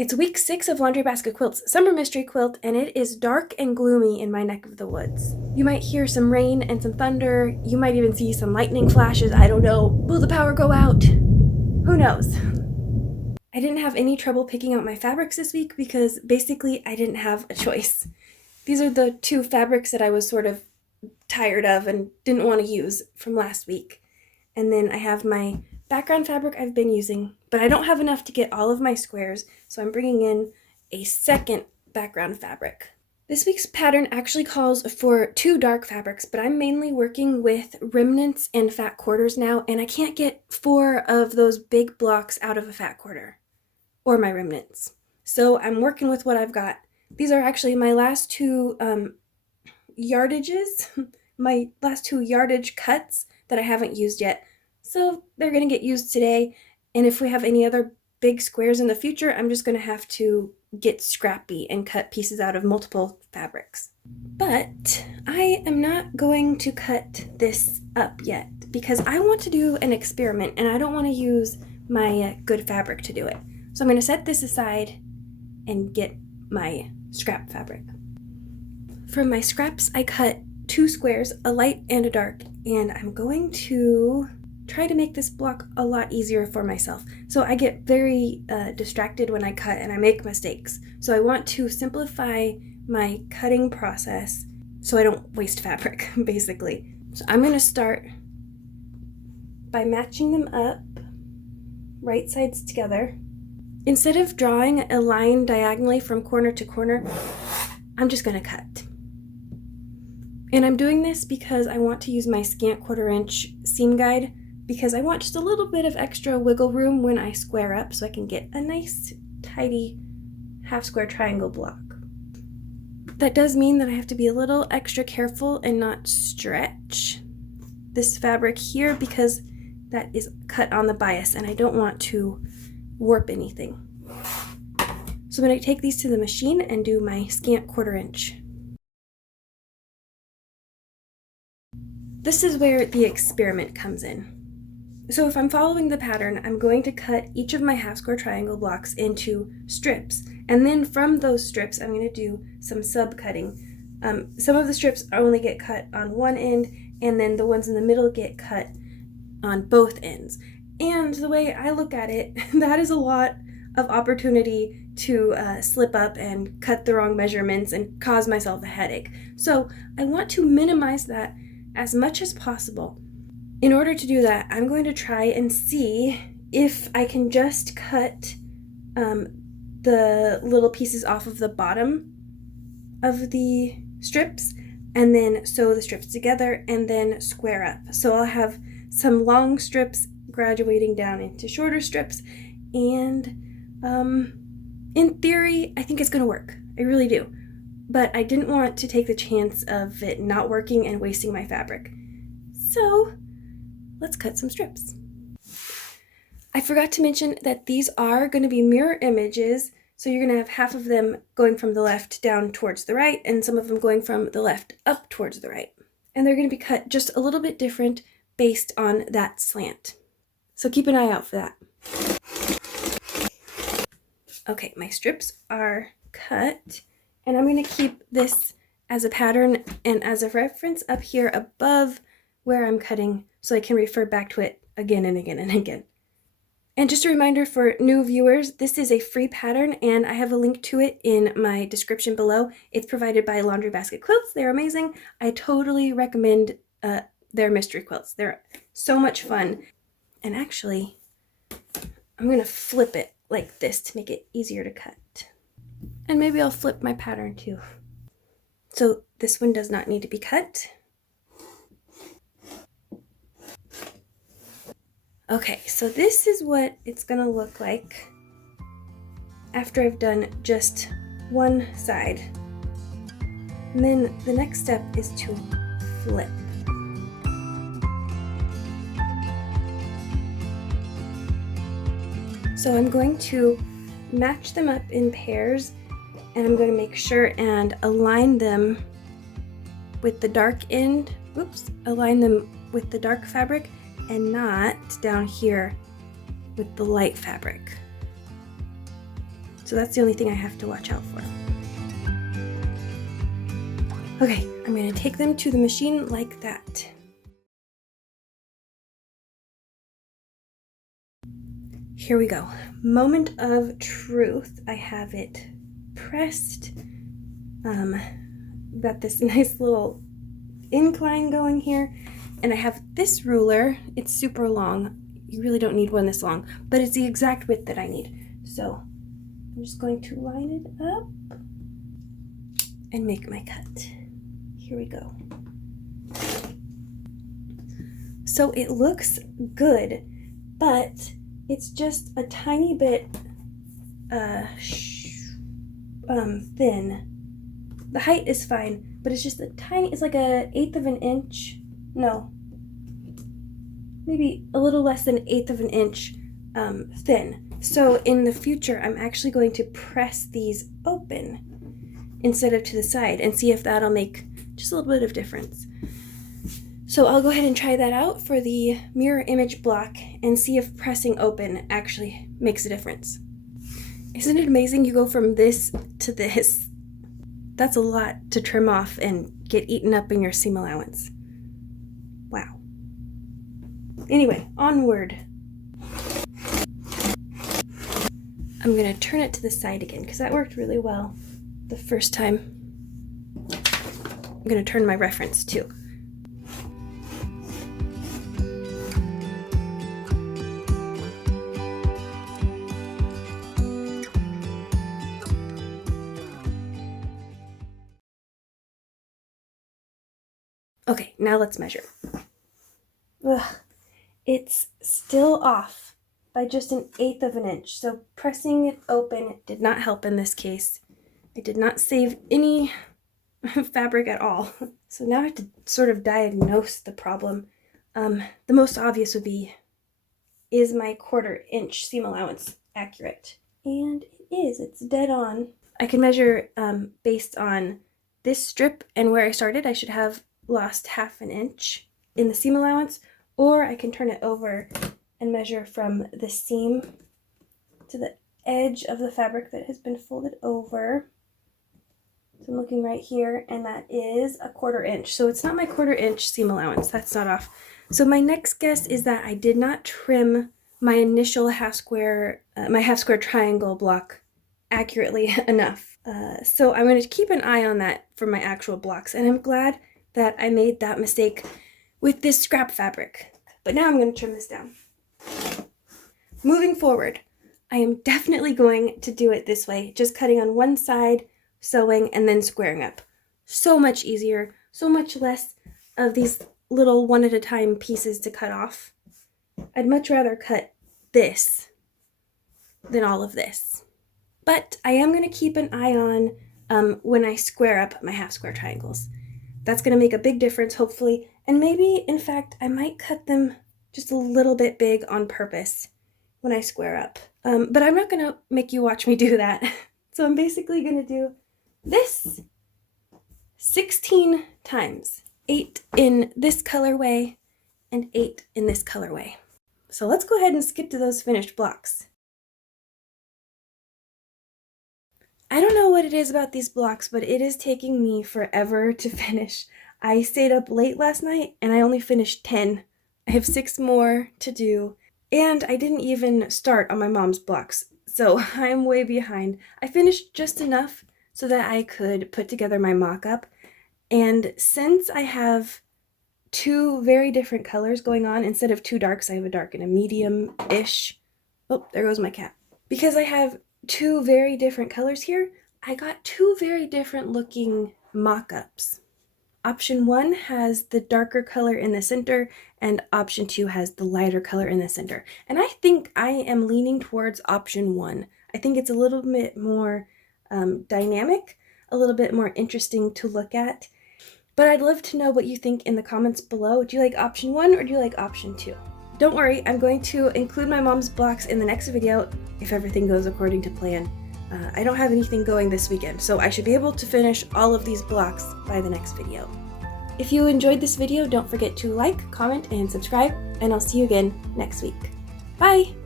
It's week 6 of Laundry Basket Quilt's Summer Mystery Quilt, and it is dark and gloomy in my neck of the woods. You might hear some rain and some thunder. You might even see some lightning flashes. I don't know. Will the power go out? Who knows? I didn't have any trouble picking out my fabrics this week because basically I didn't have a choice. These are the 2 fabrics that I was sort of tired of and didn't want to use from last week. And then I have my background fabric I've been using, but I don't have enough to get all of my squares, so I'm bringing in a second background fabric. This week's pattern actually calls for 2 dark fabrics, but I'm mainly working with remnants and fat quarters now, and I can't get 4 of those big blocks out of a fat quarter, or my remnants. So I'm working with what I've got. These are actually my last 2 yardages, my last 2 yardage cuts that I haven't used yet. So they're going to get used today, and if we have any other big squares in the future, I'm just going to have to get scrappy and cut pieces out of multiple fabrics. But I am not going to cut this up yet because I want to do an experiment and I don't want to use my good fabric to do it. So I'm going to set this aside and get my scrap fabric. From my scraps, I cut 2 squares, a light and a dark, and I'm going to try to make this block a lot easier for myself. So I get very distracted when I cut and I make mistakes. So I want to simplify my cutting process so I don't waste fabric, basically. So I'm going to start by matching them up, right sides together. Instead of drawing a line diagonally from corner to corner, I'm just going to cut. And I'm doing this because I want to use my scant 1/4 inch seam guide because I want just a little bit of extra wiggle room when I square up so I can get a nice, tidy half square triangle block. That does mean that I have to be a little extra careful and not stretch this fabric here because that is cut on the bias and I don't want to warp anything. So I'm going to take these to the machine and do my scant 1/4 inch. This is where the experiment comes in. So if I'm following the pattern, I'm going to cut each of my half square triangle blocks into strips. And then from those strips, I'm going to do some sub cutting. Some of the strips only get cut on one end, and then the ones in the middle get cut on both ends. And the way I look at it, that is a lot of opportunity to slip up and cut the wrong measurements and cause myself a headache. So I want to minimize that as much as possible. In order to do that, I'm going to try and see if I can just cut the little pieces off of the bottom of the strips and then sew the strips together and then square up. So I'll have some long strips graduating down into shorter strips, and in theory, I think it's going to work. I really do. But I didn't want to take the chance of it not working and wasting my fabric. So let's cut some strips. I forgot to mention that these are going to be mirror images, so you're going to have half of them going from the left down towards the right and some of them going from the left up towards the right. And they're going to be cut just a little bit different based on that slant. So keep an eye out for that. Okay, my strips are cut, and I'm going to keep this as a pattern and as a reference up here above where I'm cutting so I can refer back to it again and again and again. And just a reminder for new viewers, this is a free pattern and I have a link to it in my description below. It's provided by Laundry Basket Quilts. They're amazing. I totally recommend their mystery quilts. They're so much fun. And actually, I'm going to flip it like this to make it easier to cut. And maybe I'll flip my pattern too. So this one does not need to be cut. Okay, so this is what it's gonna look like after I've done just one side. And then the next step is to flip. So I'm going to match them up in pairs, and I'm going to make sure and align them with the dark end, align them with the dark fabric and not down here with the light fabric. So that's the only thing I have to watch out for. Okay, I'm gonna take them to the machine like that. Here we go. Moment of truth. I have it pressed. Got this nice little incline going here. And I have this ruler. It's super long. You really don't need one this long, but it's the exact width that I need. So I'm just going to line it up and make my cut. Here we go. So it looks good, but it's just a tiny bit thin. The height is fine, but it's just it's like 1/8 of an inch. No, maybe a little less than 1/8 of an inch thin. So in the future, I'm actually going to press these open instead of to the side and see if that'll make just a little bit of difference. So I'll go ahead and try that out for the mirror image block and see if pressing open actually makes a difference. Isn't it amazing? You go from this to this. That's a lot to trim off and get eaten up in your seam allowance. Wow. Anyway, onward. I'm gonna turn it to the side again because that worked really well the first time. I'm gonna turn my reference too. Okay, now let's measure. Ugh, it's still off by just 1/8 of an inch. So pressing it open did not help in this case. I did not save any fabric at all. So now I have to sort of diagnose the problem. The most obvious would be, is my 1/4 inch seam allowance accurate? And it is, it's dead on. I can measure based on this strip and where I started. I should have lost 1/2 an inch in the seam allowance, or I can turn it over and measure from the seam to the edge of the fabric that has been folded over. So I'm looking right here, and that is 1/4 inch. So it's not my 1/4 inch seam allowance. That's not off. So my next guess is that I did not trim my initial half square triangle block accurately enough. So I'm going to keep an eye on that for my actual blocks, and I'm glad that I made that mistake with this scrap fabric. But now I'm going to trim this down. Moving forward, I am definitely going to do it this way, just cutting on one side, sewing, and then squaring up. So much easier, so much less of these little one at a time pieces to cut off. I'd much rather cut this than all of this. But I am going to keep an eye on when I square up my half square triangles. That's going to make a big difference, hopefully. And maybe, in fact, I might cut them just a little bit big on purpose when I square up. But I'm not going to make you watch me do that. So I'm basically going to do this 16 times. 8 in this colorway and 8 in this colorway. So let's go ahead and skip to those finished blocks. I don't know what it is about these blocks, but it is taking me forever to finish. I stayed up late last night and I only finished 10. I have 6 more to do, and I didn't even start on my mom's blocks, so I'm way behind. I finished just enough so that I could put together my mock-up, and since I have 2 very different colors going on, instead of 2 darks, I have a dark and a medium-ish. Oh, there goes my cat. Because I have 2 very different colors here, I got 2 very different looking mock-ups. Option 1 has the darker color in the center, and option 2 has the lighter color in the center. And I think I am leaning towards option 1. I think it's a little bit more dynamic, a little bit more interesting to look at. But I'd love to know what you think in the comments below. Do you like option 1 or do you like option 2? Don't worry, I'm going to include my mom's blocks in the next video if everything goes according to plan. I don't have anything going this weekend, so I should be able to finish all of these blocks by the next video. If you enjoyed this video, don't forget to like, comment, and subscribe, and I'll see you again next week. Bye!